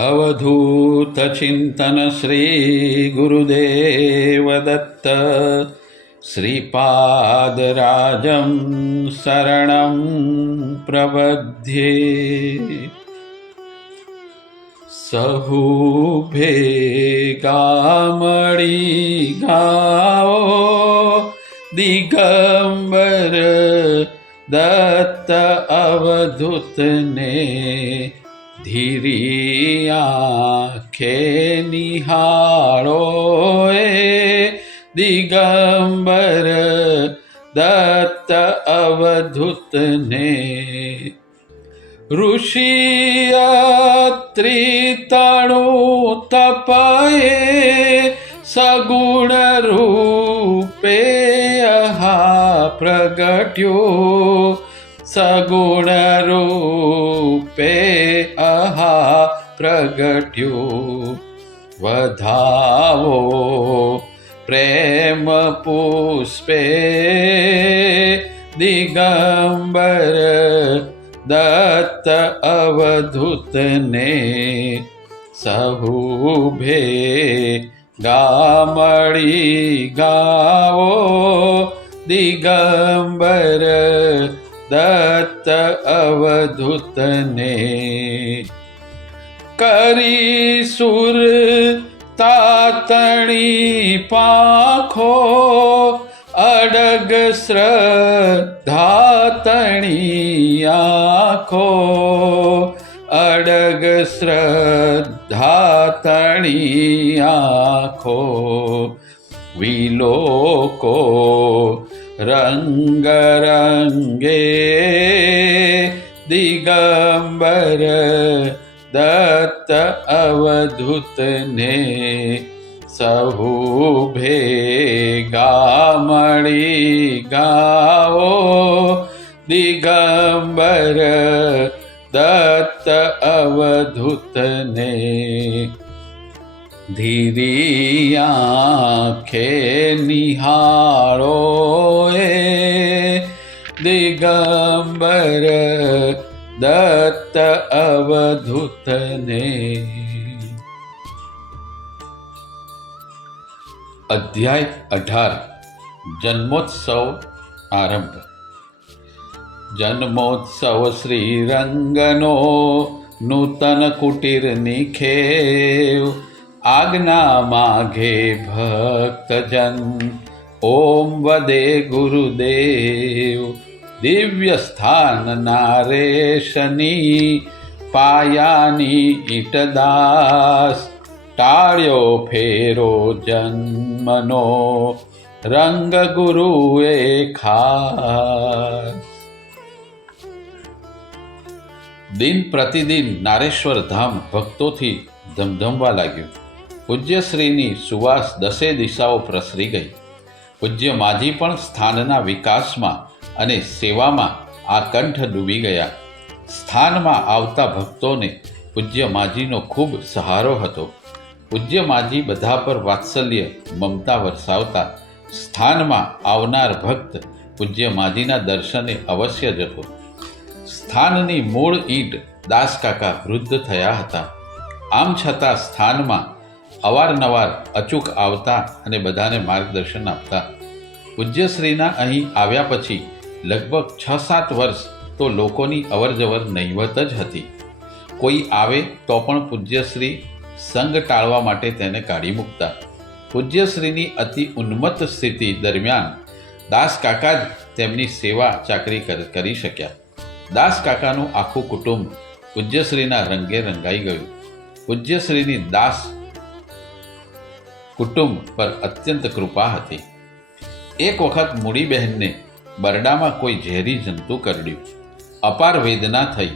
अवधूत चिंतन श्री गुरुदेव दत्त श्रीपादराजं शरणं प्रपद्ये। सहु भेगामणि गाओ दिगंबर दत्त अवधूत ने धीरी आँखे निहाळो दिगंबर दत्त अवधूत ने। ऋषि अत्रि तणु तपये सगुण रूपे अहा प्रगट्यो सगुण रूपे अहा प्रगट्यो। वधावो प्रेम पुष्पे दिगंबर दत्त अवधूत ने सहु भेगामणि गाओ दिगंबर दत्त अवधूत ने। करी सुर तातणी पाखो अडग श्रद्धातणी आँखो अडग श्रद्धातणी आँखो। विलोको रंग रंगे दिगंबर दत्त अवधूत ने सहु भेगामणि गाओ दिगंबर दत्त अवधूत ने। धीरी आँखे निहाळो दिगंबर दत्त अवधूत ने। अध्याय 18 जन्मोत्सव आरंभ। जन्मोत्सव श्रीरंगनो नूतन कुटीर निखेव आज्ञा माघे भक्तजन ओम वदे गुरुदेव। दिव्य स्थान नारेशनी पायानी ईटदास टाळ्यो फेरो जन्मनो रंग गुरुए खास। दिन प्रतिदिन नारेश्वर धाम भक्तोथी ધમધમવા લાગ્યું। પૂજ્યશ્રીની સુવાસ દસે દિશાઓ પ્રસરી ગઈ। પૂજ્ય માજી પણ સ્થાનના વિકાસમાં અને સેવામાં આકંઠ ડૂબી ગયા। સ્થાનમાં આવતા ભક્તોને પૂજ્ય માજીનો ખૂબ સહારો હતો। પૂજ્ય માજી બધા પર વાત્સલ્ય મમતા વરસાવતા સ્થાનમાં આવનાર ભક્ત પૂજ્ય માજીના દર્શને અવશ્ય જતો। સ્થાનની મૂળ ઈંટ દાસકાકા વૃદ્ધ થયા હતા। આમ છતાં સ્થાનમાં અવારનવાર અચૂક આવતા અને બધાને માર્ગદર્શન આપતા। પૂજ્યશ્રીના અહીં આવ્યા પછી લગભગ 6-7 વર્ષ તો લોકોની અવરજવર નહીવત જ હતી। કોઈ આવે તો પણ પૂજ્યશ્રી સંગ ટાળવા માટે તેને કાઢી મૂકતા। પૂજ્યશ્રીની અતિ ઉન્મત્ત સ્થિતિ દરમિયાન દાસકાકા જ તેમની સેવા ચાકરી કરી શક્યા। દાસકાકાનું આખું કુટુંબ પૂજ્યશ્રીના રંગે રંગાઈ ગયું। પૂજ્યશ્રીની દાસ કુટુંબ પર અત્યંત કૃપા હતી। એક વખત મૂડી બહેનને બરડામાં કોઈ ઝેરી જંતુ કરડ્યું। અપાર વેદના થઈ।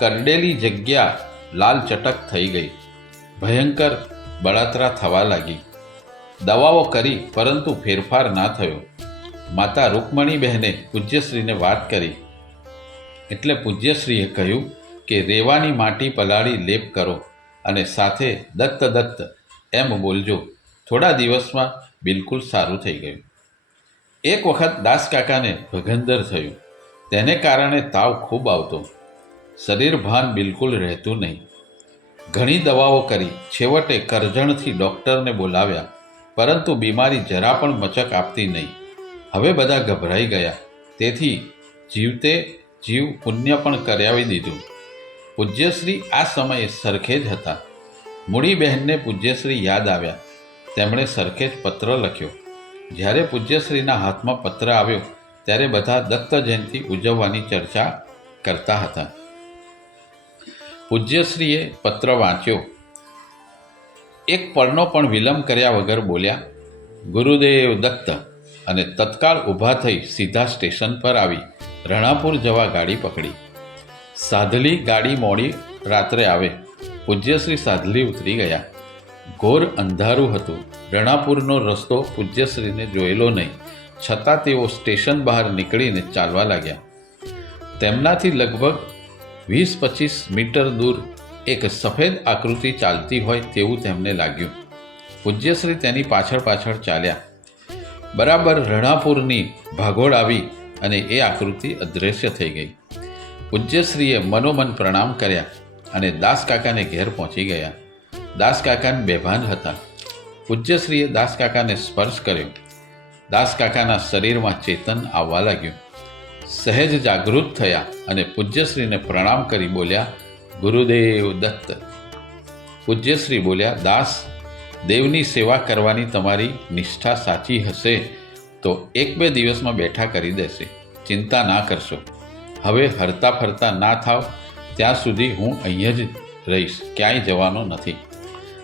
કરડેલી જગ્યા લાલ ચટક થઈ ગઈ। ભયંકર બળતરા થવા લાગી। દવાઓ કરી પરંતુ ફેરફાર ના થયો। માતા રૂકમણી બહેને પૂજ્યશ્રીને વાત કરી એટલે પૂજ્યશ્રીએ કહ્યું કે રેવાની માટી પલાળી લેપ કરો અને સાથે દત્ત દત્ત એમ બોલજો। થોડા દિવસમાં બિલકુલ સારું થઈ ગયું। એક વખત દાસકાકાને ભગંદર થયું। તેને કારણે તાવ ખૂબ આવતો। શરીર ભાન બિલકુલ રહેતું નહીં। ઘણી દવાઓ કરી, છેવટે કરજણથી ડૉક્ટરને બોલાવ્યા, પરંતુ બીમારી જરા પણ મચક આપતી નહીં. હવે બધા ગભરાઈ ગયા, તેથી જીવતે જીવ પુણ્ય પણ કરાવી દીધું. પૂજ્યશ્રી આ સમયે સરખેજ હતા. મૂડીબહેનને પૂજ્યશ્રી યાદ આવ્યા. તેમણે સરખેજ પત્ર લખ્યો. જ્યારે પૂજ્યશ્રીના હાથમાં પત્ર આવ્યો ત્યારે બધા દત્ત જયંતિ ઉજવવાની ચર્ચા કરતા હતા. પૂજ્યશ્રીએ પત્ર વાંચ્યો. એક પળનો પણ વિલંબ કર્યા વગર બોલ્યા, ગુરુદેવ દત્ત, અને તત્કાળ ઊભા થઈ સીધા સ્ટેશન પર આવી રણાપુર જવા ગાડી પકડી. સાધલી ગાડી મોડી રાત્રે આવે. પૂજ્યશ્રી સાધલી ઉતરી ગયા. ઘોર અંધારું હતું. રણાપુરનો રસ્તો પૂજ્યશ્રીને જોયેલો નહીં, છતાં તેઓ સ્ટેશન બહાર નીકળીને ચાલવા લાગ્યા. તેમનાથી લગભગ 20-25 મીટર દૂર એક સફેદ આકૃતિ ચાલતી હોય તેવું તેમને લાગ્યું. પૂજ્યશ્રી તેની પાછળ પાછળ ચાલ્યા. બરાબર રણાપુરની ભાગોળ આવી અને એ આકૃતિ અદૃશ્ય થઈ ગઈ. પૂજ્યશ્રીએ મનોમન પ્રણામ કર્યા અને દાસકાકાને ઘેર પહોંચી ગયા. દાસકાકાને બેભાન હતા. પૂજ્યશ્રીએ દાસકાકાને સ્પર્શ કર્યો. દાસકાકાના શરીરમાં ચેતન આવવા લાગ્યું. સહેજ જાગૃત થયા અને પૂજ્યશ્રીને પ્રણામ કરી બોલ્યા, ગુરુદેવ દત્ત. પૂજ્યશ્રી બોલ્યા, દાસ, દેવની સેવા કરવાની તમારી નિષ્ઠા સાચી હશે તો 1-2 દિવસમાં બેઠા કરી દેશે. ચિંતા ના કરશો. હવે હરતા ફરતા ના થાવ ત્યાં સુધી હું અહીંયા જ રહીશ, ક્યાંય જવાનો નથી.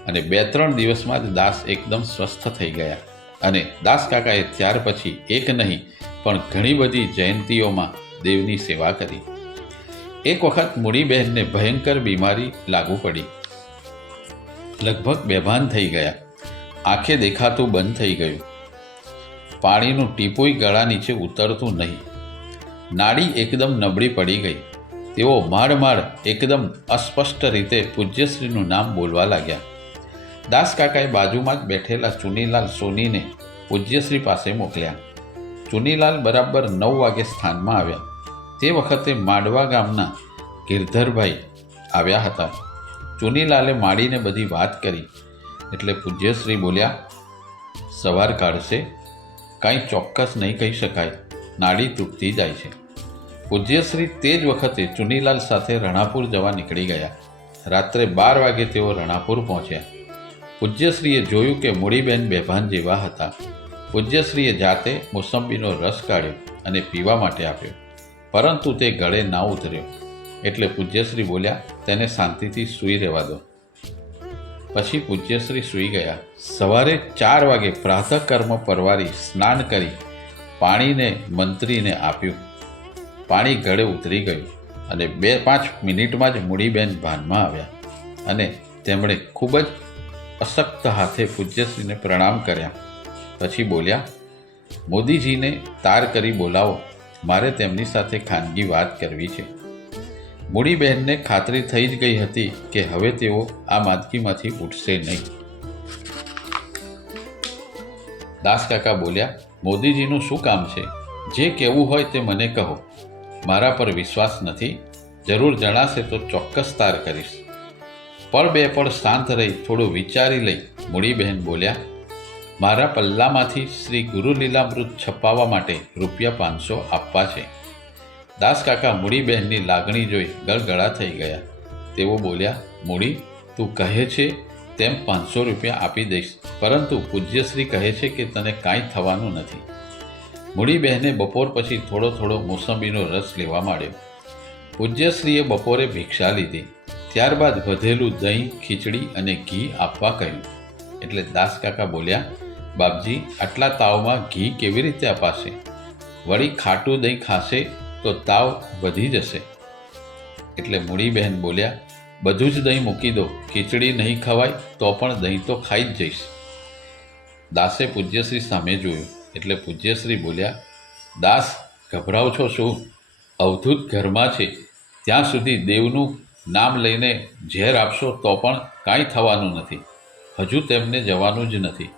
અને 2-3 દિવસમાં જ દાસ એકદમ સ્વસ્થ થઈ ગયા. અને દાસકાકાએ ત્યાર પછી એક નહીં પણ ઘણી બધી જયંતીઓમાં દેવની સેવા કરી. એક વખત મૂડીબહેનને ભયંકર બીમારી લાગુ પડી. લગભગ બેભાન થઈ ગયા. આંખે દેખાતું બંધ થઈ ગયું. પાણીનું ટીપુય ગળા નીચે ઉતરતું નહીં. નાડી એકદમ નબળી પડી ગઈ. તેઓ માડ એકદમ અસ્પષ્ટ રીતે પૂજ્યશ્રીનું નામ બોલવા લાગ્યા. દાસકાકાએ બાજુમાં જ બેઠેલા ચુનીલાલ સોનીને પૂજ્યશ્રી પાસે મોકલ્યા. ચુનીલાલ બરાબર 9 વાગે સ્થાનમાં આવ્યા. તે વખતે માંડવા ગામના ગિરધરભાઈ આવ્યા હતા. ચુનીલાલે માડીને બધી વાત કરી એટલે પૂજ્યશ્રી બોલ્યા, સવાર કાઢશે, કાંઈ ચોક્કસ નહીં કહી શકાય, નાડી તૂટતી જાય છે. પૂજ્યશ્રી તે જ વખતે ચુનીલાલ સાથે રણાપુર જવા નીકળી ગયા. રાત્રે 12 વાગે તેઓ રણાપુર પહોંચ્યા. પૂજ્યશ્રીએ જોયું કે મૂડીબેન બેભાન જેવા હતા. પૂજ્યશ્રીએ જાતે મોસંબીનો રસ કાઢ્યો અને પીવા માટે આપ્યો, પરંતુ તે ગળે ના ઉતર્યો. એટલે પૂજ્યશ્રી બોલ્યા, તેને શાંતિથી સૂઈ રહેવા દો. પછી પૂજ્યશ્રી સૂઈ ગયા. સવારે 4 વાગે પ્રાતઃકર્મ પરવારી સ્નાન કરી પાણીને મંત્રીને આપ્યું. પાણી ગળે ઉતરી ગયું અને 2-5 મિનિટમાં જ મૂડીબેન ભાનમાં આવ્યા અને તેમણે ખૂબ જ અશક્ત હાથે પૂજ્યશ્રીને પ્રણામ કર્યા. પછી બોલ્યા, મોદીજીને તાર કરી બોલાવો, મારે તેમની સાથે ખાનગી વાત કરવી છે. મૂડીબહેનને ખાતરી થઈ જ ગઈ હતી કે હવે તેઓ આ માંદગીમાંથી ઉઠશે નહીં. દાસકાકા બોલ્યા, મોદીજીનું શું કામ છે? જે કહેવું હોય તે મને કહો. મારા પર વિશ્વાસ નથી. જરૂર જણાશે તો ચોક્કસ તાર કરીશ. પળ 2 પળ શાંત રહી થોડું વિચારી લઈ મૂડીબહેન બોલ્યા, મારા પલ્લામાંથી શ્રી ગુરુલીલામૃત છપાવવા માટે ₹500 આપવા છે. દાસકાકા મૂડીબહેનની લાગણી જોઈ ગળગળા થઈ ગયા. તેઓ બોલ્યા, મૂડી, તું કહે છે તેમ ₹500 આપી દઈશ, પરંતુ પૂજ્યશ્રી કહે છે કે તને કાંઈ થવાનું નથી. મૂડીબહેને બપોર પછી થોડો મોસંબીનો રસ લેવા માંડ્યો. પૂજ્યશ્રીએ બપોરે ભિક્ષા લીધી. ત્યારબાદ વધેલું દહીં, ખીચડી અને ઘી આપવા કહ્યું. એટલે દાસકાકા બોલ્યા, બાપજી, આટલા તાવમાં ઘી કેવી રીતે અપાશે? વળી ખાટું દહીં ખાશે તો તાવ વધી જશે. એટલે મૂડીબહેન બોલ્યા, બધું જ દહીં મૂકી દો, ખીચડી નહીં ખવાય તો પણ દહીં તો ખાઈ જ જઈશ. દાસે પૂજ્યશ્રી સામે જોયું એટલે પૂજ્યશ્રી બોલ્યા, દાસ, ગભરાવ છો શું? અવધૂત ઘરમાં છે, ત્યાં સુધી દેવનું નામ લઈને ઝેર આપશો તો પણ કાંઈ થવાનું નથી. હજુ તેમને જવાનું જ નથી.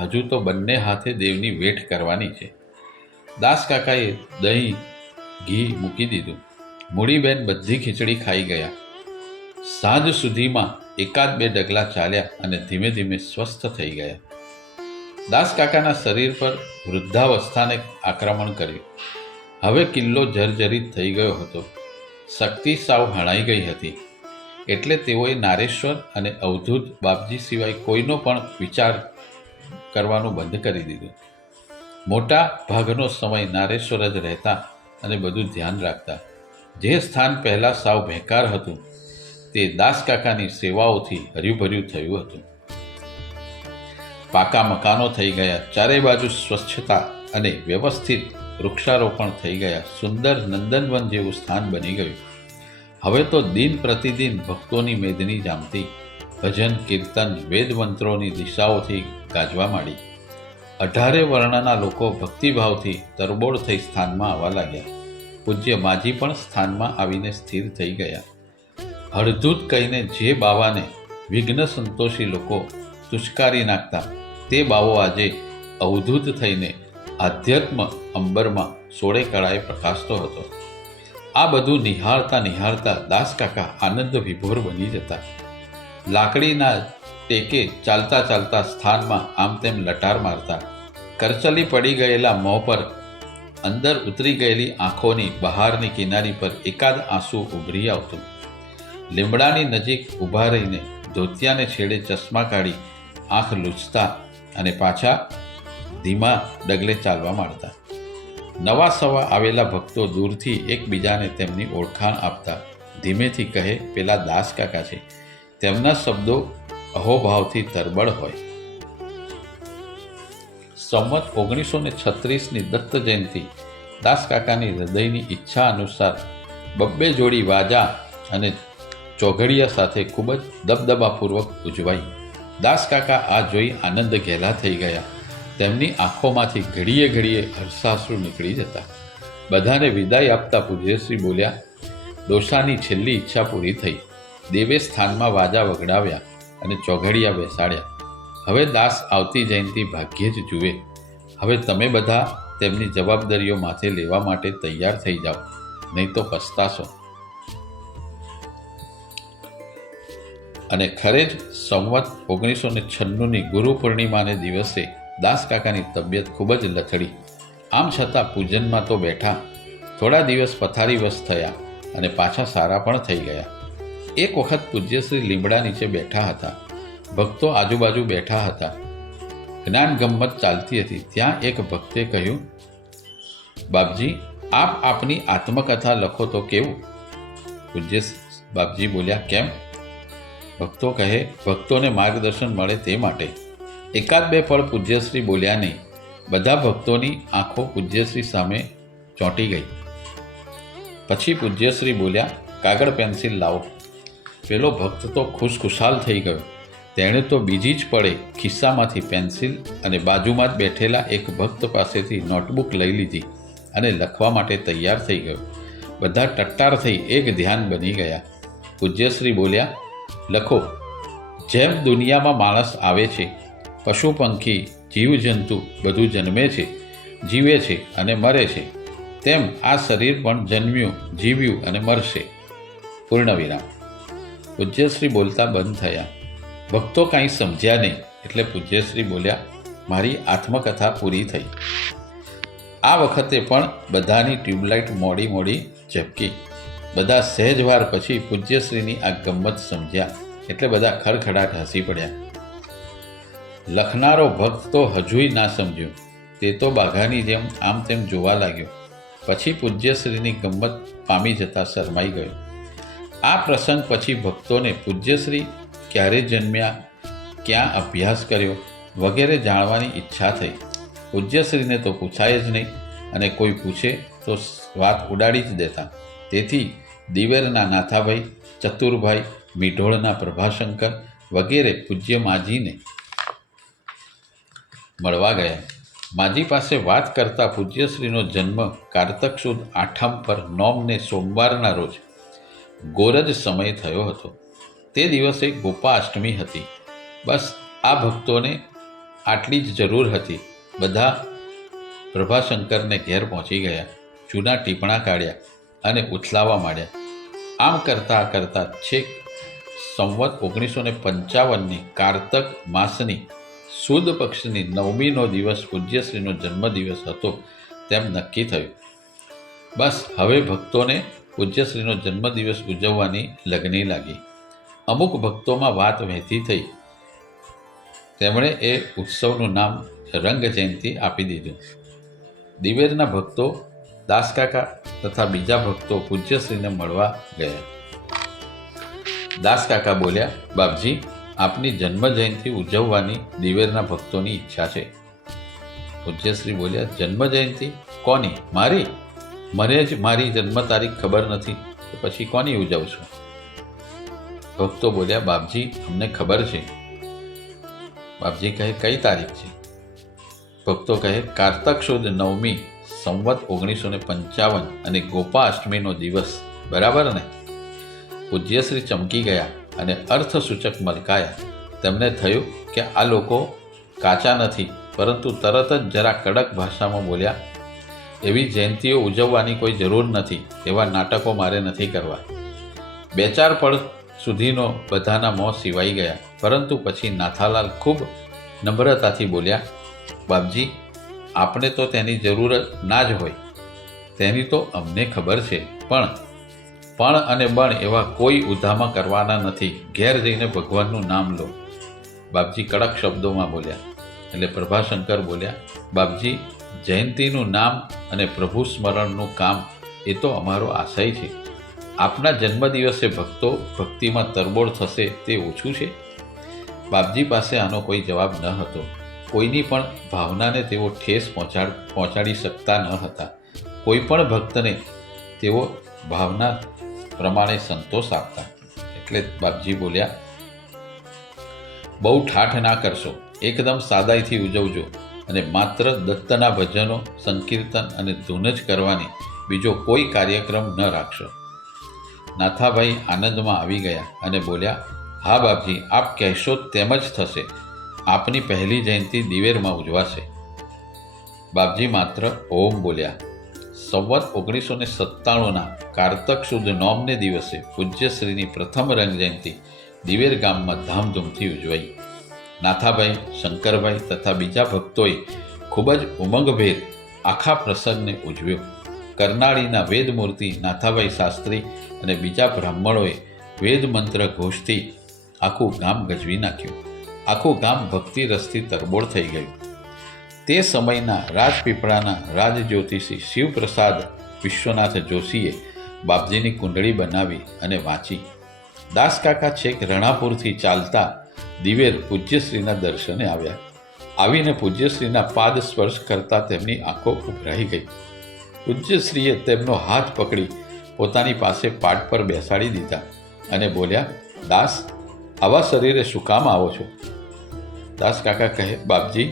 હજુ તો બંને હાથે દેવની વેઠ કરવાની છે. દાસકાકાએ દહીં, ઘી મૂકી દીધું. મૂડીબેન બધી ખીચડી ખાઈ ગયા. સાંજ સુધીમાં એકાદ બે ડગલા ચાલ્યા અને ધીમે ધીમે સ્વસ્થ થઈ ગયા. દાસકાકાના શરીર પર વૃદ્ધાવસ્થાને આક્રમણ કર્યું. હવે કિલ્લો જર્જરિત થઈ ગયો હતો. શક્તિ સાવ હણાઈ ગઈ હતી. એટલે તેઓએ નારેશ્વર અને અવધૂત બાપજી સિવાય કોઈનો પણ વિચાર કરવાનું બંધ કરી દીધું. મોટા ભાગનો સમય નારેશ્વર જ રહેતા અને બધું ધ્યાન રાખતા. જે સ્થાન પહેલાં સાવ બેકાર હતું તે દાસકાકાની સેવાઓથી હર્યુંભર્યું થયું હતું. પાકા મકાનો થઈ ગયા. ચારે બાજુ સ્વચ્છતા અને વ્યવસ્થિત વૃક્ષારોપણ થઈ ગયા. સુંદર નંદનવન જેવું સ્થાન બની ગયું. હવે તો દિન પ્રતિદિન ભક્તોની મેદની જામતી. ભજન કીર્તન વેદ મંત્રોની દિશાઓથી ગાજવા માંડી. 18 વર્ણના લોકો ભક્તિભાવથી તરબોળ થઈ સ્થાનમાં આવવા લાગ્યા. પૂજ્ય માજી પણ સ્થાનમાં આવીને સ્થિર થઈ ગયા. હળધૂત કહીને જે બાવાને વિઘ્ન સંતોષી લોકો તુષ્કારી નાખતા તે બાવો આજે અવધૂત થઈને આધ્યાત્મ અંબરમાં સોળે કળાએ પ્રકાશતો હતો. આ બધું નિહાળતા નિહાળતા દાસકાકા આનંદ વિભોર બની જતા. લાકડીના ટેકે ચાલતા ચાલતા સ્થાનમાં આમ તેમ લટાર મારતા. કરચલી પડી ગયેલા મોં પર અંદર ઉતરી ગયેલી આંખોની બહારની કિનારી પર એકાદ આંસુ ઉભરી આવતું. લીમડાની નજીક ઊભા રહીને ધોતિયાને છેડે ચશ્મા કાઢી આંખ લૂછતા અને પાછા ધીમા ડગલે ચાલવા માંડતા. નવા સવા આવેલા ભક્તો દૂરથી એકબીજાને તેમની ઓળખાણ આપતા ધીમેથી કહે, પેલા દાસકાકા છે. તેમના શબ્દો અહોભાવથી તરબળ હોય. સંવત 1936ની દત્ત જયંતિ દાસકાકાની હૃદયની ઈચ્છા અનુસાર 2 જોડી વાજા અને ચોઘડિયા સાથે ખૂબ જ દબદબાપૂર્વક ઉજવાઈ. દાસકાકા આ જોઈ આનંદ ઘેલા થઈ ગયા. તેમની આંખોમાંથી ઘડીએ ઘડીએ હર્ષાશ્રુ નીકળી જતા. બધાને વિદાય આપતા પૂજ્યશ્રી બોલ્યા, ડોસાની છેલ્લી ઈચ્છા પૂરી થઈ. દેવે સ્થાનમાં વાજા વગડાવ્યા અને ચોઘડિયા બેસાડ્યા. હવે દાસ આવતી જયંતિ ભાગ્યે જ જુએ. હવે તમે બધા તેમની જવાબદારીઓ માથે લેવા માટે તૈયાર થઈ જાઓ, નહીં તો પસ્તાશો. અને ખરે જ સંવત 1996ની ગુરુ પૂર્ણિમાને દિવસે દાસકાકાની તબિયત ખૂબ જ લથડી. આમ છતાં પૂજનમાં તો બેઠા. થોડા દિવસ પથારીવશ થયા અને પાછા સારા પણ થઈ ગયા. એક વખત પૂજ્યશ્રી લીમડા નીચે બેઠા હતા. ભક્તો આજુબાજુ બેઠા હતા. જ્ઞાન ગમ્મત ચાલતી હતી. ત્યાં એક ભક્તે કહ્યું, બાપજી, આપ આપની આત્મકથા લખો તો કેવું? પૂજ્ય બાપજી બોલ્યા, કેમ? ભક્તો કહે, ભક્તોને માર્ગદર્શન મળે તે માટે. એકાદ બે પળ પૂજ્યશ્રી બોલ્યા નહીં. બધા ભક્તોની આંખો પૂજ્યશ્રી સામે ચોંટી ગઈ. પછી પૂજ્યશ્રી બોલ્યા, કાગળ પેન્સિલ લાવો. પેલો ભક્ત તો ખુશખુશાલ થઈ ગયો. તેણે તો બીજી જ પડે ખિસ્સામાંથી પેન્સિલ અને બાજુમાં જ બેઠેલા એક ભક્ત પાસેથી નોટબુક લઈ લીધી અને લખવા માટે તૈયાર થઈ ગયો. બધા ટટ્ટાર થઈ એક ધ્યાન બની ગયા. પૂજ્યશ્રી બોલ્યા, લખો. જેમ દુનિયામાં માણસ આવે છે, પશુ પંખી જીવજંતુ બધું જન્મે છે, જીવે છે અને મરે છે, તેમ આ શરીર પણ જન્મ્યું, જીવ્યું અને મરશે. પૂર્ણવિરામ. પૂજ્યશ્રી બોલતા બંધ થયા. ભક્તો કાંઈ સમજ્યા નહીં એટલે પૂજ્યશ્રી બોલ્યા, મારી આત્મકથા પૂરી થઈ. આ વખતે પણ બધાની ટ્યુબલાઇટ મોડી મોડી ઝબકી. બધા સહેજવાર પછી પૂજ્યશ્રીની આ ગમ્મત સમજ્યા એટલે બધા ખડખડાટ હસી પડ્યા. લખનારો ભક્ત તો હજુય ના સમજ્યું. તે તો બાઘાની જેમ આમ તેમ જોવા લાગ્યો. પછી પૂજ્યશ્રીની ગમ્મત પામી જતા શરમાઈ ગયો. આ પ્રસંગ પછી ભક્તોને પૂજ્યશ્રી ક્યારે જન્મ્યા, ક્યાં અભ્યાસ કર્યો વગેરે જાણવાની ઈચ્છા થઈ. પૂજ્યશ્રીને તો પૂછાય જ નહીં અને કોઈ પૂછે તો વાત ઉડાડી જ દેતા. તેથી દિવેરના નાથાભાઈ, ચતુરભાઈ, મીઢોળના પ્રભાશંકર વગેરે પૂજ્ય માજીને મળવા ગયા. માજી પાસે વાત કરતા પૂજ્યશ્રીનો જન્મ કારતક સુદ 8મ પર નોમને સોમવારના રોજ ગોરજ સમય થયો હતો. તે દિવસે ગોપાષ્ટમી હતી. બસ આ ભક્તોને આટલી જ જરૂર હતી. બધા પ્રભાશંકરને ઘેર પહોંચી ગયા. જૂના ટીપણા કાઢ્યા અને ઉથલાવા માંડ્યા. આમ કરતાં કરતાં છેક સંવત 1955ની કારતક માસની સુદ પક્ષની 9મીનો દિવસ પૂજ્યશ્રીનો જન્મદિવસ હતો તેમ નક્કી થયું. બસ હવે ભક્તોને પૂજ્યશ્રીનો જન્મદિવસ ઉજવવાની લગની લાગી. અમુક ભક્તોમાં વાત વહેતી થઈ. તેમણે એ ઉત્સવનું નામ રંગ જયંતિ આપી દીધું. દિવેરના ભક્તો, દાસકાકા તથા બીજા ભક્તો પૂજ્યશ્રીને મળવા ગયા. દાસકાકા બોલ્યા, બાપજી, આપની જન્મ જયંતિ ઉજવવાની દિવેરના ભક્તોની ઈચ્છા છે. પૂજ્યશ્રી બોલ્યા, જન્મ જયંતિ કોની? મારી? મને જ મારી જન્મ તારીખ ખબર નથી, તો પછી કોની ઉજવશું? ભક્તો બોલ્યા, બાપજી, અમને ખબર છે. બાપજી કહે, કઈ તારીખ છે? ભક્તો કહે, કારતક સુદ 9મી સંવત 1955 અને ગોપા અષ્ટમીનો દિવસ, બરાબર ને? પૂજ્યશ્રી ચમકી ગયા અને અર્થસૂચક મલકાયા. તેમને થયું કે આ લોકો કાચા નથી, પરંતુ તરત જ જરા કડક ભાષામાં બોલ્યા, એવી જયંતીઓ ઉજવવાની કોઈ જરૂર નથી. એવા નાટકો મારે નથી કરવા. 2-4 પળ સુધીનો બધાના મોં સિવાઈ ગયા, પરંતુ પછી નાથાલાલ ખૂબ નમ્રતાથી બોલ્યા, બાપજી, આપણે તો તેની જરૂર ના જ હોય, તેની તો અમને ખબર છે, પણ અને બણ એવા કોઈ ઉધામા કરવાના નથી. ઘેર જઈને ભગવાનનું નામ લો. બાપજી કડક શબ્દોમાં બોલ્યા. એટલે પ્રભાશંકર બોલ્યા, બાપજી, જયંતીનું નામ અને પ્રભુ સ્મરણનું કામ એ તો અમારો આશય છે. આપના જન્મદિવસે ભક્તો ભક્તિમાં તરબોળ થશે તે ઓછું છે? બાપજી પાસે આનો કોઈ જવાબ ન હતો. કોઈની પણ ભાવનાને તેઓ ઠેસ પહોંચાડી શકતા ન હતા. કોઈ પણ ભક્તને તેઓ ભાવના પ્રમાણે સંતોષ આપતા. એટલે બાપજી બોલ્યા, બહુ ઠાઠ ના કરશો, એકદમ સાદાઈથી ઉજવજો અને માત્ર દત્તના ભજનો, સંકીર્તન અને ધૂન જ કરવાની, બીજો કોઈ કાર્યક્રમ ન રાખશો. નાથાભાઈ આનંદમાં આવી ગયા અને બોલ્યા, હા બાપજી, આપ કહેશો તેમ જ થશે. આપની પહેલી જયંતિ દિવેરમાં ઉજવાશે. બાપજી માત્ર ઓમ બોલ્યા. સંવત 1997ના કારતક સુદ 9ને દિવસે પૂજ્યશ્રીની પ્રથમ રંગ જયંતિ દિવેર ગામમાં ધામધૂમથી ઉજવાઈ. નાથાભાઈ, શંકરભાઈ તથા બીજા ભક્તોએ ખૂબ જ ઉમંગભેર આખા પ્રસંગને ઉજવ્યો. કરનાળીના વેદમૂર્તિ નાથાભાઈ શાસ્ત્રી અને બીજા બ્રાહ્મણોએ વેદ મંત્ર ઘોષથી આખું ગામ ગજવી નાખ્યું. આખું ગામ ભક્તિ રસથી તરબોળ થઈ ગયું. તે સમયના રાજપીપળાના રાજજ્યોતિષી શિવપ્રસાદ વિશ્વનાથ જોશીએ બાપજીની કુંડળી બનાવી અને વાંચી. દાસકાકા છેક રણાપુરથી ચાલતા દિવેર પૂજ્યશ્રીના દર્શને આવ્યા. આવીને પૂજ્યશ્રીના પાદ સ્પર્શ કરતા તેમની આંખો ઉભરાઈ ગઈ. પૂજ્યશ્રીએ તેમનો હાથ પકડી પોતાની પાસે પાટ પર બેસાડી દીધા અને બોલ્યા, દાસ, આવા શરીરે શું કામ આવો છો? દાસકાકા કહે, બાપજી,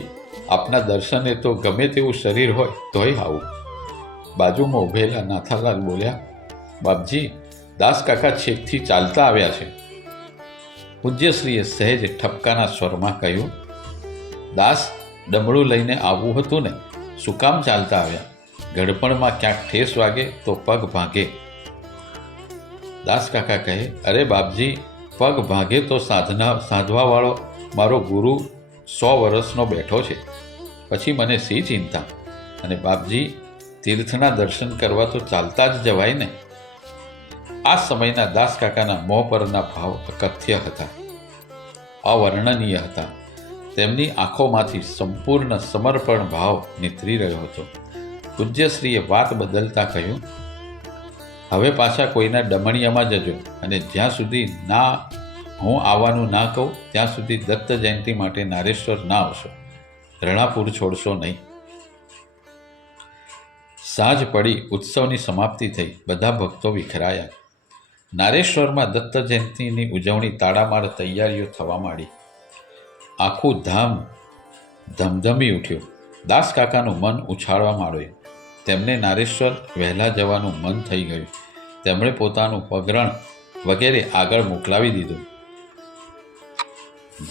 આપના દર્શને તો ગમે તેવું શરીર હોય તોય આવું. બાજુમાં ઉભેલા નાથાલાલ બોલ્યા, બાપજી, દાસકાકા છેકથી ચાલતા આવ્યા છે. પૂજ્યશ્રીએ સહેજ ઠપકાના સ્વરમાં કહ્યું, દાસ, ડમણું લઈને આવવું હતું ને, શું કામ ચાલતા આવ્યા? ઘડપણમાં ક્યાંક ઠેસ વાગે તો પગ ભાગે. દાસકાકા કહે, અરે બાપજી, પગ ભાગે તો સાધવાવાળો મારો ગુરુ 100 વર્ષનો બેઠો છે, પછી મને શી ચિંતા? અને બાપજી, તીર્થના દર્શન કરવા તો ચાલતા જ જવાય ને. આ સમયના દાસકાકાના મોં પરના ભાવ અકથ્ય હતા, અવર્ણનીય હતા. તેમની આંખોમાંથી સંપૂર્ણ સમર્પણ ભાવ નીતરી રહ્યો હતો. પૂજ્યશ્રીએ વાત બદલતા કહ્યું, હવે પાછા કોઈના ડમણિયામાં જજો અને જ્યાં સુધી હું આવવાનું ના કહું ત્યાં સુધી દત્ત જયંતિ માટે નારેશ્વર ના આવશો. રણાપુર છોડશો નહીં. સાંજ પડી, ઉત્સવની સમાપ્તિ થઈ. બધા ભક્તો વિખરાયા. નારેશ્વરમાં દત્ત જયંતિની ઉજવણી તાડામાર તૈયારીઓ થવા માંડી. આખું ધામ ધમધમી ઉઠ્યું. દાસકાકાનું મન ઉછાળવા માંડ્યું. તેમને નારેશ્વર વહેલા જવાનું મન થઈ ગયું. તેમણે પોતાનું પગરણ વગેરે આગળ મોકલાવી દીધું.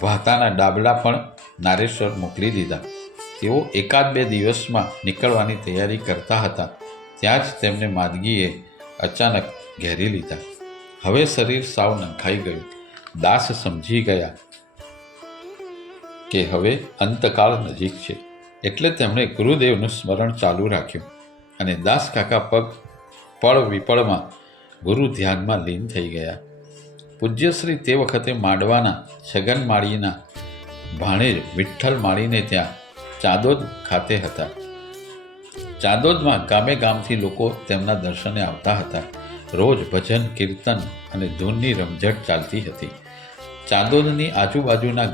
ભાતાના ડાબલા પણ નારેશ્વર મોકલી દીધા. તેઓ 1-2 દિવસમાં નીકળવાની તૈયારી કરતા હતા. ત્યાં જ તેમને માદગીએ અચાનક ઘેરી લીધા. હવે શરીર સાવ નંખાઈ ગયું. દાસ સમજી ગયા કે હવે અંતકાળ નજીક છે, એટલે તેમણે ગુરુદેવનું સ્મરણ ચાલુ રાખ્યું અને દાસ કાકા પળ વિપળમાં ગુરુ ધ્યાનમાં લીન થઈ ગયા. પૂજ્યશ્રી તે વખતે માંડવાના છગન માળીના ભાણેજ વિઠ્ઠલ માળીને ત્યાં ચાંદોદ ખાતે હતા. ચાંદોદમાં ગામે ગામથી લોકો તેમના દર્શને આવતા હતા. રોજ ભજન, કીર્તન અને ધૂનની રમઝટ ચાલતી હતી. ચાંદોદની આજુબાજુના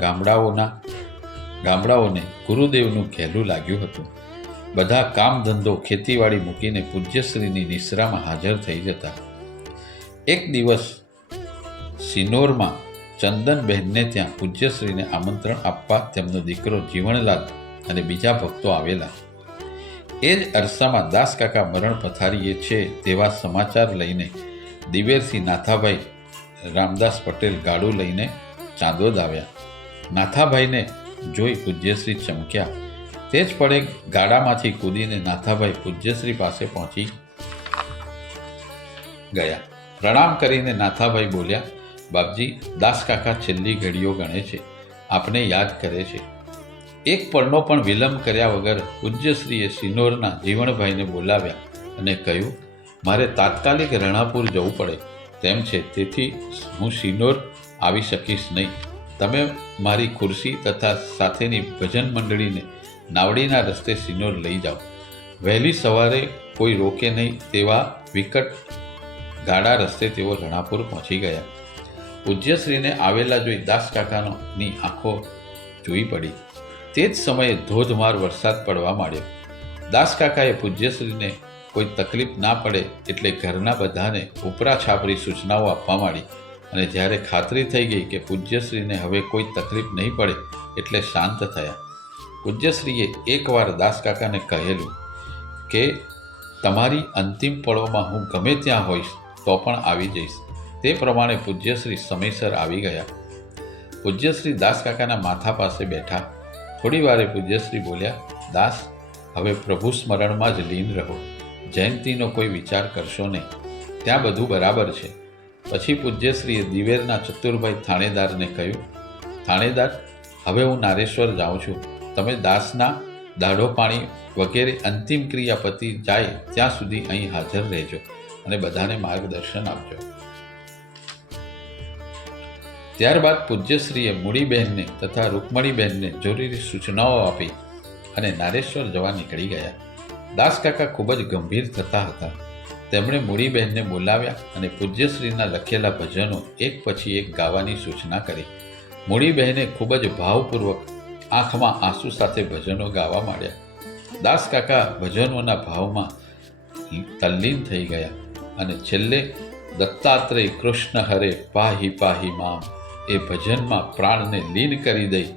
ગામડાઓને ગુરુદેવનું ઘેલું લાગ્યું હતું. બધા કામ ધંધો, ખેતીવાડી મૂકીને પૂજ્યશ્રીની નિશ્રામાં હાજર થઈ જતા. એક દિવસ સિનોરમાં ચંદનબહેનને ત્યાં પૂજ્યશ્રીને આમંત્રણ આપવા તેમનો દીકરો જીવણલાલ અને બીજા ભક્તો આવેલા. એ જ અરસામાં દાસ કાકા મરણ પથારીએ છે તેવા સમાચાર લઈને દિવેરથી નાથાભાઈ રામદાસ પટેલ ગાડું લઈને ચાંદોદ આવ્યા. નાથાભાઈને જોઈ પૂજ્યશ્રી ચમક્યા. તે જ પળે ગાડામાંથી કૂદીને નાથાભાઈ પૂજ્યશ્રી પાસે પહોંચી ગયા. પ્રણામ કરીને નાથાભાઈ બોલ્યા, બાપજી, દાસ કાકા છેલ્લી ઘડીઓ ગણે છે, આપને યાદ કરે છે. એક પળનો પણ વિલંબ કર્યા વગર પૂજ્યશ્રીએ સિનોરના જીવણભાઈને બોલાવ્યા અને કહ્યું, મારે તાત્કાલિક રણાપુર જવું પડે તેમ છે, તેથી હું સિનોર આવી શકીશ નહીં. તમે મારી ખુરશી તથા સાથેની ભજન મંડળીને નાવડીના રસ્તે સિનોર લઈ જાઓ. વહેલી સવારે કોઈ રોકે નહીં તેવા વિકટ ગાડા રસ્તે તેઓ રણાપુર પહોંચી ગયા. પૂજ્યશ્રીને આવેલા જોઈ દાસ કાકાની આંખો જોઈ પડી. તે જ સમયે ધોધમાર વરસાદ પડવા માંડ્યો. દાસ કાકાએ પૂજ્યશ્રીને કોઈ તકલીફ ના પડે એટલે ઘરના બધાને ઉપરા છાપરી સૂચનાઓ આપવા માંડી અને જ્યારે ખાતરી થઈ ગઈ કે પૂજ્યશ્રીને હવે કોઈ તકલીફ નહીં પડે એટલે શાંત થયા. પૂજ્યશ્રીએ એકવાર દાસ કાકાને કહેલું કે તમારી અંતિમ પળોમાં હું ગમે ત્યાં હોઈશ તો પણ આવી જઈશ. તે પ્રમાણે પૂજ્યશ્રી સમયસર આવી ગયા. પૂજ્યશ્રી દાસ કાકાના માથા પાસે બેઠા. થોડી વારે પૂજ્યશ્રી બોલ્યા, દાસ, હવે પ્રભુ સ્મરણમાં જ લીન રહો. જયંતીનો કોઈ વિચાર કરશો નહીં. ત્યાં બધું બરાબર છે. પછી પૂજ્યશ્રીએ દિવેરના ચતુરભાઈ થાણેદારને કહ્યું, થાણેદાર, હવે હું નારેશ્વર જાઉં છું. તમે દાસના દાઢો પાણી વગેરે અંતિમ ક્રિયા પતી જાય ત્યાં સુધી અહીં હાજર રહેજો અને બધાને માર્ગદર્શન આપજો. ત્યારબાદ પૂજ્યશ્રીએ મૂડીબહેનને તથા રૂકમણીબહેનને જરૂરી સૂચનાઓ આપી અને નારેશ્વર જવા નીકળી ગયા. દાસ કાકા ખૂબ જ ગંભીર થતા હતા. તેમણે મૂડીબહેનને બોલાવ્યા અને પૂજ્યશ્રીના લખેલા ભજનો એક પછી એક ગાવાની સૂચના કરી. મૂડીબહેને ખૂબ જ ભાવપૂર્વક આંખમાં આંસુ સાથે ભજનો ગાવા માંડ્યા. દાસ કાકા ભજનોના ભાવમાં તલ્લીન થઈ ગયા અને છેલ્લે દત્તાત્રેય કૃષ્ણ હરે પાહી પાહી મામ એ ભજનમાં પ્રાણને લીન કરી દઈ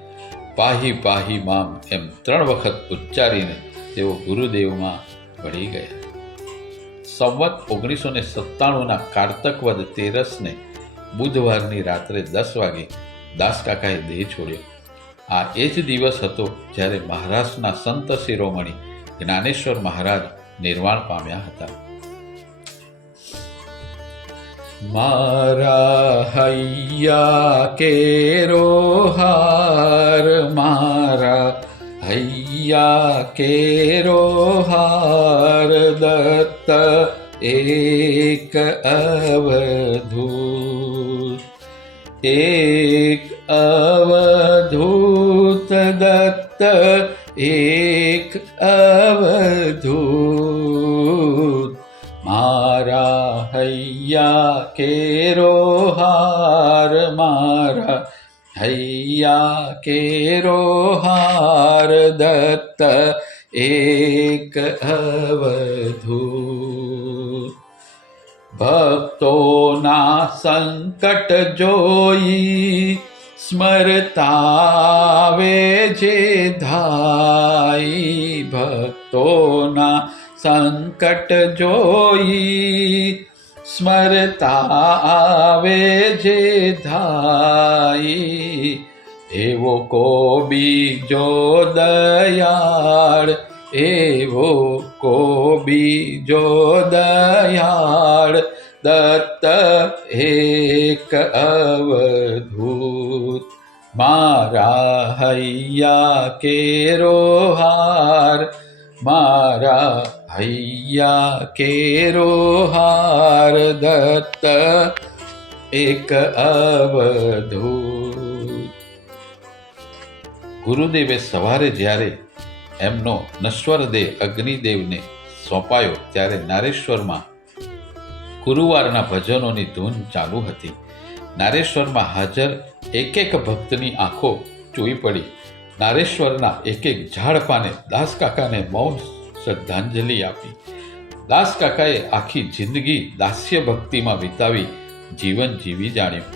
પાહી પાહી મામ એમ 3 વખત ઉચ્ચારીને તેઓ ગુરુદેવમાં ભળી ગયા. સંવત 1997ના કારતક વદ 13ને બુધવારની રાત્રે 10 વાગે દાસ કાકાએ દેહ છોડ્યો. આ એ જ દિવસ હતો જ્યારે મહારાષ્ટ્રના સંત શિરોમણી જ્ઞાનેશ્વર મહારાજ નિર્વાણ પામ્યા હતા. મારા હૈયા કેરો હાર, મારા હૈયા કેરો હાર, દત્ત એક અવધૂત, એક અવધૂત, દત્ત એક અવધૂત. મારા હૈયા કેરો હાર, મારા હૈયા કેરો હાર, દત્ત એક અવધૂત. ભક્તોના સંકટ જોઈ સ્મરતાવે જે ધાઈ, ભક્તોના સંકટ જોઈ સ્મરતાવે જે ધાઈ, એવો કો બીજો દયાળ, એવો કો બીજો દયાળ, દત્ત એક અવધૂત. મારા હૈયા કેરો હાર, મારા હૈયા કેરો હાર, દત્ત એક અવધૂત. ગુરુદેવે સવારે જ્યારે એમનો નશ્વર દેહ અગ્નિદેવને સોંપાયો ત્યારે નારેશ્વરમાં ગુરુવારના ભજનોની ધૂન ચાલુ હતી. નારેશ્વરમાં હાજર એક એક ભક્તની આંખો ચોઈ પડી. નારેશ્વરના એક એક ઝાડ પાને દાસકાકાને મૌન શ્રદ્ધાંજલિ આપી. દાસકાકાએ આખી જિંદગી દાસ્ય ભક્તિમાં વિતાવી જીવન જીવી જાણ્યું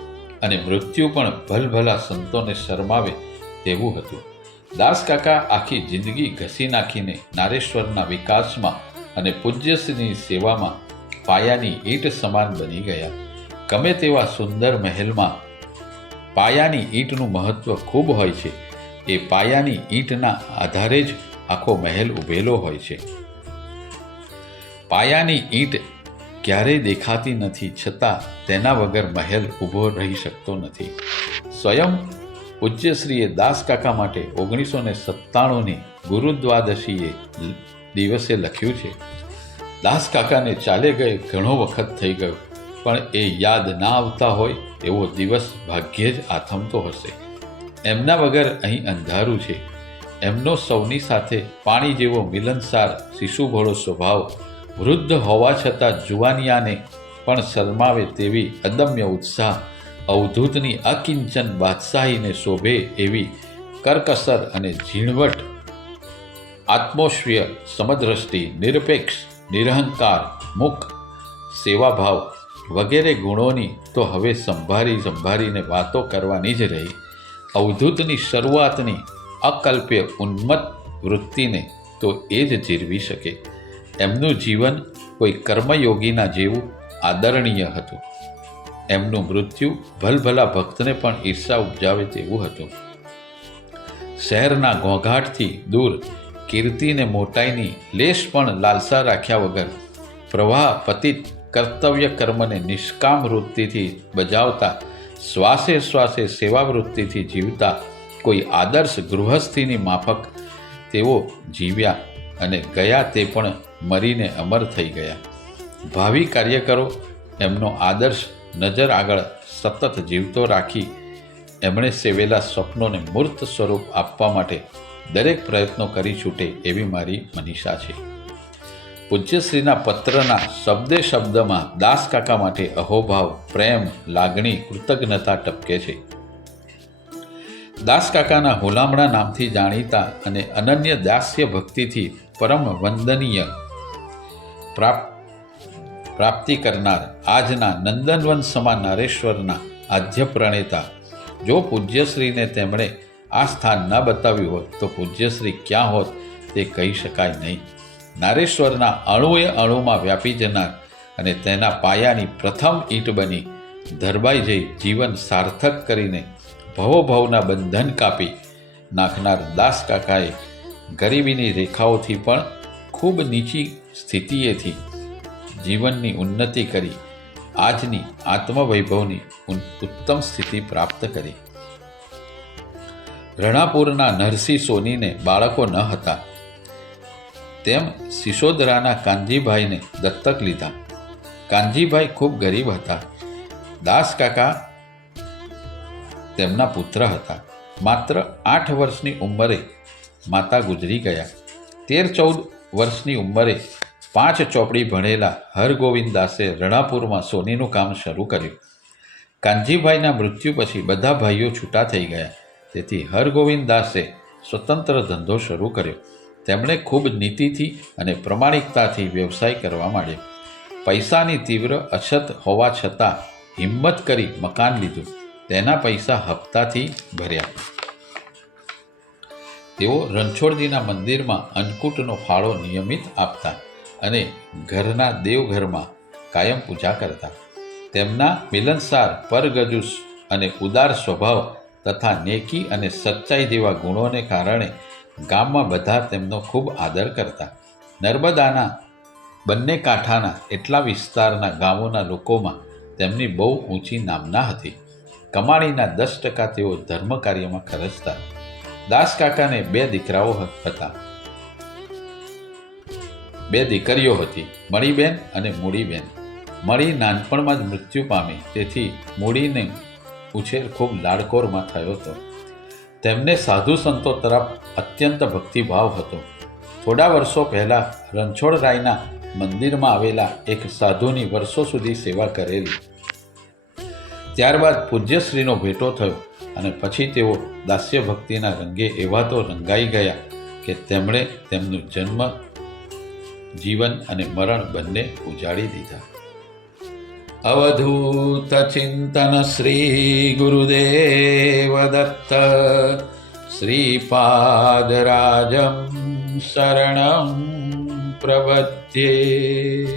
અને મૃત્યુ પણ ભલભલા સંતોને શરમાવે તેવું હતું. દાસકાકા આખી જિંદગી ઘસી નાખીને નારેશ્વરના વિકાસમાં અને પૂજ્યશ્રીની સેવામાં પાયાની ઈંટ સમાન બની ગયા. ગમે તેવા સુંદર મહેલમાં પાયાની ઈંટનું મહત્વ ખૂબ હોય છે. એ પાયાની ઈંટના આધારે જ આખો મહેલ ઊભેલો હોય છે. પાયાની ઈંટ ક્યારેય દેખાતી નથી, છતાં તેના વગર મહેલ ઊભો રહી શકતો નથી. સ્વયં પૂજ્યશ્રીએ દાસકાકા માટે 1997ની ગુરુદ્વાદશીએ દિવસે લખ્યું છે, દાસકાકાને ચાલે ગયે ઘણો વખત થઈ ગયો, પણ એ યાદ ના આવતા હોય એવો દિવસ ભાગ્યે જ આથમતો હશે. એમના વગર અહીં અંધારું છે. એમનો સૌની સાથે પાણી જેવો મિલનસાર શિશુભોળો સ્વભાવ, વૃદ્ધ હોવા છતાં જુવાનિયાને પણ શરમાવે તેવી અદમ્ય ઉત્સાહ, અવધૂતની અકિંચન બાદશાહીને શોભે એવી કરકસર અને ઝીણવટ, આત્મોશ્વ્ય, સમદ્રષ્ટિ, નિરપેક્ષ, નિરહંકાર, મુખ, સેવાભાવ વગેરે ગુણોની તો હવે સંભાળીને વાતો કરવાની જ રહી. અવધૂતની શરૂઆતની અકલ્પ્ય ઉન્મત્ત વૃત્તિને તો એ જ જીરવી શકે. એમનું જીવન કોઈ કર્મયોગીના જેવું આદરણીય હતું. એમનું મૃત્યુ ભલભલા ભક્તને પણ ઈર્ષા ઉપજાવે તેવું હતું. શહેરના ઘોંઘાટથી દૂર, કીર્તિને મોટાઈની લેશ પણ લાલસા રાખ્યા વગર પ્રવાહ પતિત કર્તવ્ય કર્મને નિષ્કામ વૃત્તિથી બજાવતા, શ્વાસે શ્વાસે સેવાવૃત્તિથી જીવતા કોઈ આદર્શ ગૃહસ્થીની માફક તેઓ જીવ્યા અને ગયા તે પણ મરીને અમર થઈ ગયા. ભાવિ કાર્યકરો એમનો આદર્શ નજર આગળ સતત જીવતો રાખી એમણે સેવેલા સ્વપ્નોને મૂર્ત સ્વરૂપ આપવા માટે દરેક પ્રયત્નો કરી છૂટે એવી મારી મનીષા છે. પૂજ્યશ્રીના પત્રના શબ્દે શબ્દમાં દાસકાકા માટે અહોભાવ, પ્રેમ, લાગણી, કૃતજ્ઞતા ટપકે છે. દાસકાકાના હુલામણા નામથી જાણીતા અને અનન્ય દાસ્ય ભક્તિથી પરમ વંદનીય પ્રાપ્તિ કરનાર આજના નંદનવન સમા નારેશ્વરના આદ્ય પ્રણેતા, જો પૂજ્યશ્રીને તેમણે આ સ્થાન ન બતાવ્યું હોત તો પૂજ્યશ્રી ક્યાં હોત તે કહી શકાય નહીં. નારેશ્વરના અણુએ અણુમાં વ્યાપી જનાર અને તેના પાયાની પ્રથમ ઈંટ બની ધરબાઈ જઈ જીવન સાર્થક કરીને ભવોભવના બંધન કાપી નાખનાર દાસકાકાએ ગરીબીની રેખાઓથી પણ ખૂબ નીચી સ્થિતિએથી જીવનની ઉન્નતિ કરી આજની આત્મવૈભવની ઉત્તમ સ્થિતિ પ્રાપ્ત કરી. રણાપુરના નરસિંહ સોનીને બાળકો ન હતા, તેમ સિસોદરાના કાનજીભાઈને દત્તક લીધા. કાનજીભાઈ ખૂબ ગરીબ હતા. દાસકાકા તેમના પુત્ર હતા. માત્ર 8 વર્ષની ઉંમરે માતા ગુજરી ગયા. 13-14 વર્ષની ઉંમરે 5 ચોપડી ભણેલા હરગોવિંદ દાસે રણાપુરમાં સોનીનું કામ શરૂ કર્યું. કાનજીભાઈના મૃત્યુ પછી બધા ભાઈઓ છૂટા થઈ ગયા, તેથી હરગોવિંદ દાસે સ્વતંત્ર ધંધો શરૂ કર્યો. તેમણે ખૂબ નીતિથી અને પ્રમાણિકતાથી વ્યવસાય કરવા માંડ્યો. પૈસાની તીવ્ર અછત હોવા છતાં હિંમત કરી મકાન લીધું. તેના પૈસા હપ્તાથી ભર્યા. તેઓ રણછોડજીના મંદિરમાં અન્નકૂટનો ફાળો નિયમિત આપતા અને ઘરના દેવઘરમાં કાયમ પૂજા કરતા. તેમના મિલનસાર, પરગજુસ અને ઉદાર સ્વભાવ તથા નેકી અને સચ્ચાઈ જેવા ગુણોને કારણે ગામમાં બધા તેમનો ખૂબ આદર કરતા. નર્મદાના બંને કાંઠાના એટલા વિસ્તારના ગામોના લોકોમાં તેમની બહુ ઊંચી નામના હતી. કમાણીના 10% તેઓ ધર્મ કાર્યમાં ખર્ચતા. દાસકાકાને 2 દીકરાઓ હતા. 2 દીકરીઓ હતી, મણીબેન અને મૂડીબેન. મણી નાનપણમાં જ મૃત્યુ પામી, તેથી મૂડીને ઉછેર ખૂબ લાડકોરમાં થયો હતો. તેમને સાધુ સંતો તરફ અત્યંત ભક્તિભાવ હતો. થોડા વર્ષો પહેલા રણછોડરાયના મંદિરમાં આવેલા એક સાધુની વર્ષો સુધી સેવા કરેલી. ત્યારબાદ પૂજ્યશ્રીનો ભેટો થયો અને પછી તેઓ દાસ્ય ભક્તિના રંગે એવા તો રંગાઈ ગયા કે તેમણે તેમનું જન્મ, જીવન અને મરણ બંને ઉજાડી દીધા. અવધૂત ચિંતન શ્રી ગુરુદેવ દત્ત શ્રીપાદરાજમ શરણં પ્રપદ્યે.